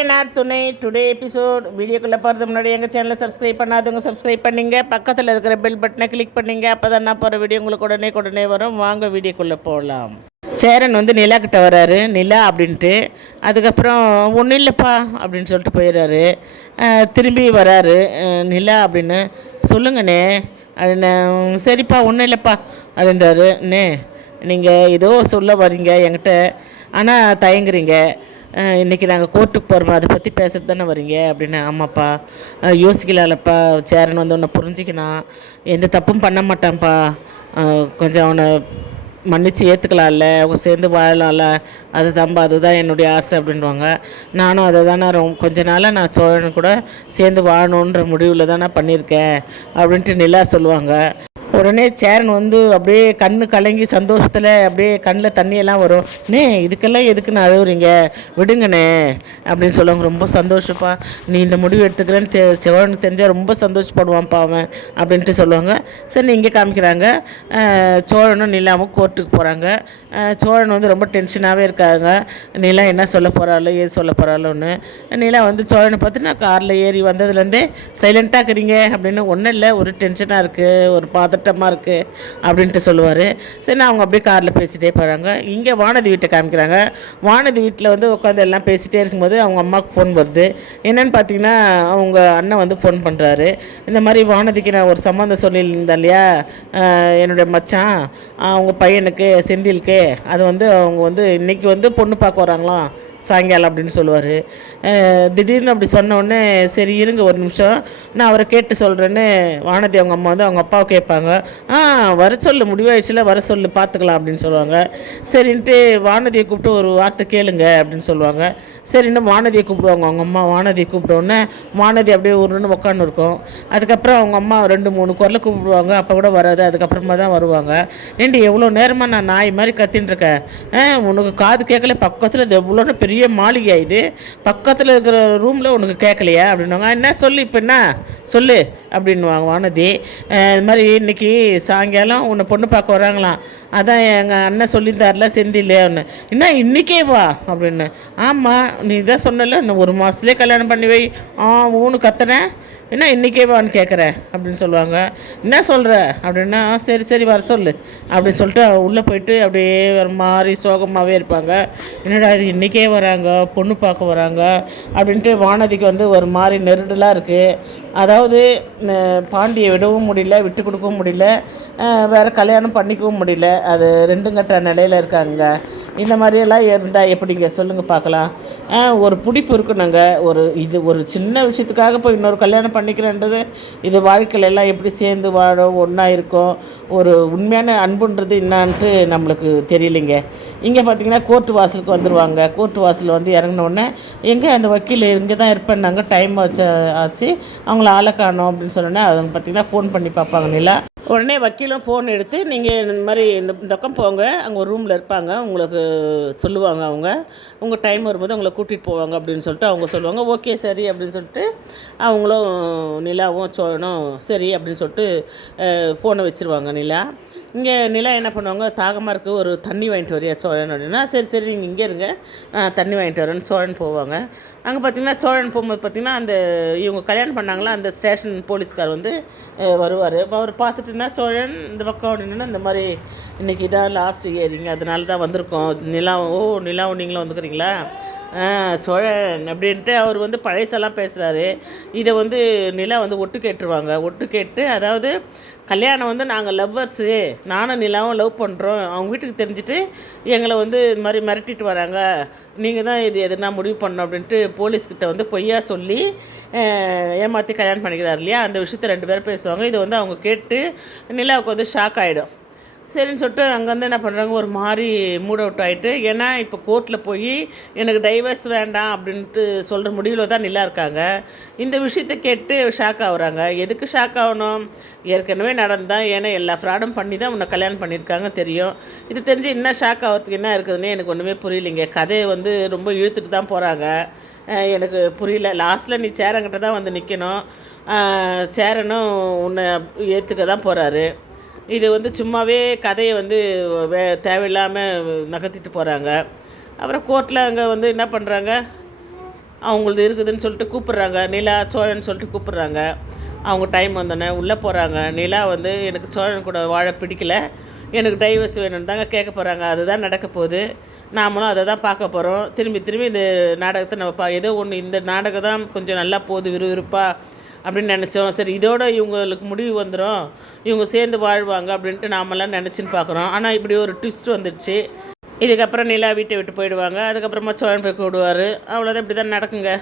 துணை today episode வீடியோக்குள்ளே போகிறது முன்னாடி எங்கள் சேனலை சப்ஸ்கிரைப் பண்ணாதவங்க சப்ஸ்கிரைப் பண்ணிங்க, பக்கத்தில் இருக்கிற பெல் பட்டனை கிளிக் பண்ணிங்க. அப்போ தான் நான் போகிற வீடியோ உங்களுக்கு உடனே வரும். வாங்க வீடியோக்குள்ளே போகலாம். சேரன் வந்து நிலா கிட்ட வர்றாரு. நிலா அப்படின்ட்டு அதுக்கப்புறம் ஒன்றும் இல்லைப்பா அப்படின்னு சொல்லிட்டு போயிடுறாரு. திரும்பி வராரு. நிலா அப்படின்னு சொல்லுங்கண்ணே அப்படின்னு. சரிப்பா ஒன்றும் இல்லைப்பா அப்படின்றாரு. அண்ணே நீங்கள் ஏதோ சொல்ல வரீங்க என்கிட்ட, ஆனால் தயங்குறீங்க. இன்றைக்கி நாங்கள் கோர்ட்டுக்கு போகிறோம், அதை பற்றி பேசுகிறது தானே வரீங்க அப்படின்னு. ஆமாப்பா யோசிக்கலாம்ப்பா, சேரன் வந்து உன்னை புரிஞ்சிக்கணும், எந்த தப்பும் பண்ண மாட்டான்ப்பா, கொஞ்சம் அவனை மன்னித்து ஏற்றுக்கலாம்ல, அவங்க சேர்ந்து வாழலாம்ல, அதுதான் என்னுடைய ஆசை அப்படின்வாங்க. நானும் அதை தானே கொஞ்ச நாளாக நான் சோழன் கூட சேர்ந்து வாழணுன்ற முடிவில் தானே பண்ணியிருக்கேன் அப்படின்ட்டு நிலா சொல்லுவாங்க. உடனே சேரன் வந்து அப்படியே கண்ணு கலங்கி சந்தோஷத்தில் அப்படியே கண்ணில் தண்ணியெல்லாம் வரும். இதுக்கெல்லாம் எதுக்குன்னு அழுகுறீங்க, விடுங்கண்ணே அப்படின்னு சொல்லுவாங்க. ரொம்ப சந்தோஷப்பா, நீ இந்த முடிவு எடுத்துக்கிறேன்னு சோழனுக்கு தெரிஞ்சால் ரொம்ப சந்தோஷப்படுவான்ப்பா அவன் அப்படின்ட்டு சொல்லுவாங்க. சரி இங்கே காமிக்கிறாங்க. சோழனும் நிலாவும் கோர்ட்டுக்கு போகிறாங்க. சோழன் வந்து ரொம்ப டென்ஷனாகவே இருக்காங்க. நிலா என்ன சொல்ல போகிறாளோ ஏது சொல்ல போகிறாளோன்னு. நிலா வந்து சோழனை பார்த்து நான் காரில் ஏறி வந்ததுலேருந்தே சைலண்ட்டாக இருக்கிறீங்க அப்படின்னு. ஒன்றும் இல்லை, ஒரு டென்ஷனாக இருக்குது, ஒரு பதட்டமாக இருக்குது அப்படின்ட்டு சொல்லுவார். சரி நான் அவங்க அப்படியே காரில் பேசிகிட்டே போகிறாங்க. இங்கே வானதி வீட்டை காமிக்கிறாங்க. வானதி வீட்டில் வந்து உட்காந்து எல்லாம் பேசிகிட்டே இருக்கும்போது அவங்க அம்மாவுக்கு ஃபோன் வருது. என்னென்னு பார்த்தீங்கன்னா அவங்க அண்ணன் வந்து ஃபோன் பண்ணுறாரு. இந்த மாதிரி வானதிக்கு நான் ஒரு சம்மந்தம் சொல்லியிருந்தேன் இல்லையா, என்னுடைய மச்சான் அவங்க பையனுக்கு செந்திலுக்கு, அது வந்து அவங்க வந்து இன்றைக்கி வந்து பொண்ணு பார்க்க வராங்களாம் சாயங்காலம் அப்படின்னு சொல்லுவார். திடீர்னு அப்படி சொன்னோடனே சரி இருங்க ஒரு நிமிஷம் நான் அவரை கேட்டு சொல்கிறேன்னு வானதி அவங்க அம்மா வந்து அவங்க அப்பாவை கேட்பாங்க. வர சொல்லு, முடிவாயிடுச்சுல, வர சொல்லு, பார்த்துக்கலாம் அப்படின்னு சொல்லுவாங்க. சரின்ட்டு வானதியை கூப்பிட்டு ஒரு வார்த்தை கேளுங்க அப்படின்னு சொல்லுவாங்க. சரின்னு வானதியை கூப்பிடுவாங்க. அவங்க அம்மா வானதியை கூப்பிட்டோன்னே வானதி அப்படியே ஒருன்னு உட்காந்து இருக்கும். அதுக்கப்புறம் அவங்க அம்மா 2-3 குரலை கூப்பிடுவாங்க. அப்போ கூட வராது, அதுக்கப்புறமா தான் வருவாங்க. ஏண்டி எவ்வளோ நேரமாக நான் நாய் மாதிரி கத்தின்னு இருக்கேன், உனக்கு காது கேட்கல, பக்கத்தில் இது எவ்வளோன்னு பெரிய மாளிகை, இது பக்கத்தில் இருக்கிற ரூமில் உனக்கு கேட்கலையா அப்படின்வாங்க. என்ன சொல்லு, இப்போ என்ன சொல்லு அப்படின்வாங்க வானதி. இது மாதிரி இன்றைக்கி சாயங்காலம் உன்னை பொண்ணு பார்க்க வராங்களாம், அதான் எங்கள் அண்ணன் சொல்லியிருந்தார்ல செந்தில் ஒன்று, என்ன இன்றைக்கே வா அப்படின்னு. ஆமாம் நீ தான் சொன்னல இன்னும் 1 மாதத்துலேயே கல்யாணம் பண்ணி வை. ஊன்னு கத்துனேன், என்ன இன்றைக்கே வான்னு கேட்குற அப்படின்னு சொல்லுவாங்க. என்ன சொல்கிற அப்படின்னா சரி வர சொல்லு அப்படின்னு சொல்லிட்டு உள்ளே போயிட்டு அப்படியே ஒரு மாதிரி சோகமாகவே இருப்பாங்க. என்னடா இது இன்றைக்கே வராங்க, பொண்ணு பார்க்க வராங்க அப்படின்ட்டு வானதிக்கு வந்து ஒரு மாதிரி நெருடலாக இருக்குது. அதாவது பாண்டியை விடவும் முடியல, விட்டு கொடுக்கவும் முடியல, வேறு கல்யாணம் பண்ணிக்கவும் முடியல. அது 2 கட்ட நிலையில் இருக்காங்க. இந்த மாதிரியெல்லாம் இருந்தால் எப்படிங்க சொல்லுங்கள் பார்க்கலாம். ஒரு பிடிப்பு இருக்கணுங்க. ஒரு சின்ன விஷயத்துக்காக போய் இன்னொரு கல்யாணம் பண்ணிக்கிறேன்றது, இது வாழ்க்கையிலெல்லாம் எப்படி சேர்ந்து வாழும், ஒன்றா இருக்கும், ஒரு உண்மையான அன்புன்றது என்னான்ட்டு நம்மளுக்கு தெரியலைங்க. இங்கே பார்த்திங்கன்னா கோர்ட்டு வாசலுக்கு வந்துடுவாங்க. கோர்ட்டு வாசலில் வந்து இறங்கினோடனே எங்கே அந்த வக்கீல் இங்கே தான் இருப்பேன்னாங்க, டைம் ஆச்சு அவங்கள ஆளை காணோம் அப்படின்னு சொன்னோன்னே அவங்க பார்த்திங்கன்னா ஃபோன் பண்ணி பார்ப்பாங்க நிலா. உடனே வக்கீலும் ஃபோன் எடுத்து நீங்கள் இந்த மாதிரி இந்த பக்கம் போங்க, அங்கே ஒரு ரூமில் இருப்பாங்க, உங்களுக்கு சொல்லுவாங்க, அவங்க உங்கள் டைம் வரும்போது அவங்கள கூட்டிகிட்டு போவாங்க அப்படின்னு சொல்லிட்டு அவங்க சொல்லுவாங்க. ஓகே சரி அப்படின்னு சொல்லிட்டு அவங்களும் நிலாவும் சோழனும் சரி அப்படின்னு சொல்லிட்டு ஃபோனை வச்சுருவாங்க. நிலா இங்கே நிலா என்ன பண்ணுவாங்க, தாகமாக இருக்குது, ஒரு தண்ணி வாங்கிட்டு வரியா சோழன் அப்படின்னா சரி நீங்கள் இங்கே இருங்க, தண்ணி வாங்கிட்டு வரேன்னு சோழன் போவாங்க. அங்கே பார்த்திங்கன்னா சோழன் போகும்போது பார்த்திங்கன்னா அந்த இவங்க கல்யாணம் பண்ணாங்களா அந்த ஸ்டேஷன் போலீஸ்கார் வந்து வருவார். அவர் பார்த்துட்டுன்னா சோழன் இந்த பக்கம் அப்படின்னா இந்த மாதிரி இன்றைக்கி இதான் லாஸ்ட் ஏறிங்க, அதனால தான் வந்திருக்கோம். நிலாவும் நீங்களும் வந்துக்கிறீங்களா சோழன் அப்படின்ட்டு அவர் வந்து பழைசெல்லாம் பேசுகிறாரு. இதை வந்து நிலா வந்து ஒட்டு கேட்டுருவாங்க. ஒட்டு கேட்டு அதாவது கல்யாணம் வந்து நாங்கள் லவ்வர்ஸு, நானும் நிலாவும் லவ் பண்ணுறோம், அவங்க வீட்டுக்கு தெரிஞ்சுட்டு எங்களை வந்து இது மாதிரி மிரட்டிட்டு வராங்க, நீங்கள் தான் இது எதுனா முடிவு பண்ணணும் அப்படின்ட்டு போலீஸ்கிட்ட வந்து பொய்யா சொல்லி ஏமாற்றி கல்யாணம் பண்ணிக்கிறார் இல்லையா, அந்த விஷயத்த 2 பேரும் பேசுவாங்க. இதை வந்து அவங்க கேட்டு நிலாவுக்கு வந்து ஷாக் ஆகிடும். சரின்னு சொல்லிட்டு அங்கே வந்து என்ன பண்ணுறாங்க, ஒரு மாதிரி மூட் அவுட் ஆகிட்டு, ஏன்னா இப்போ கோர்ட்டில் போய் எனக்கு டைவர்ஸ் வேண்டாம் அப்படின்ட்டு சொல்கிற முடிவில் தான் நிலா இருக்காங்க. இந்த விஷயத்தை கேட்டு ஷாக் ஆகுறாங்க. எதுக்கு ஷாக் ஆகணும், ஏற்கனவே நடந்தான், ஏன்னா எல்லா ஃப்ராடும் பண்ணி தான் உன்னை கல்யாணம் பண்ணியிருக்காங்க தெரியும். இது தெரிஞ்சு இன்னும் ஷாக் ஆகிறதுக்கு என்ன இருக்குதுன்னு எனக்கு ஒன்றுமே புரியலைங்க. கதையை வந்து ரொம்ப இழுத்துட்டு தான் போகிறாங்க, எனக்கு புரியல. லாஸ்ட்டில் நீ சேரங்கிட்ட தான் வந்து நிற்கணும், சேரனும் உன்னை ஏற்றுக்க தான் போகிறாரு. இது வந்து சும்மாவே கதையை வந்து தேவையில்லாமல் நகர்த்திட்டு போகிறாங்க. அப்புறம் கோர்ட்டில் அங்கே வந்து என்ன பண்ணுறாங்க, அவங்களது இருக்குதுன்னு சொல்லிட்டு கூப்பிட்றாங்க. நிலா, சோழன் சொல்லிட்டு கூப்பிட்றாங்க. அவங்க டைம் வந்தோடனே உள்ளே போகிறாங்க. நிலா வந்து எனக்கு சோழன் கூட வாழ பிடிக்கல, எனக்கு டைவர்ஸ் வேணும்னு தாங்க கேட்க போகிறாங்க. அதுதான் நடக்க போகுது. நாமளும் அதை தான் பார்க்க போகிறோம். திரும்பி திரும்பி இந்த நாடகத்தை நம்ம ஏதோ ஒன்று, இந்த நாடகம் தான் கொஞ்சம் நல்லா போகுது விறுவிறுப்பாக அப்படின்னு நினச்சோம். சரி, இதோட இவங்களுக்கு முடிவு வந்துடும், இவங்க சேர்ந்து வாழ்வாங்க அப்படின்ட்டு நாமெல்லாம் நினச்சின்னு பார்க்குறோம். ஆனால் இப்படி ஒரு ட்விஸ்ட் வந்துடுச்சு. இதுக்கப்புறம் நிலா வீட்டை விட்டு போயிடுவாங்க. அதுக்கப்புறமா சோழன் போய் கூடுவார். அவ்வளோதான், இப்படி தான் நடக்குங்க.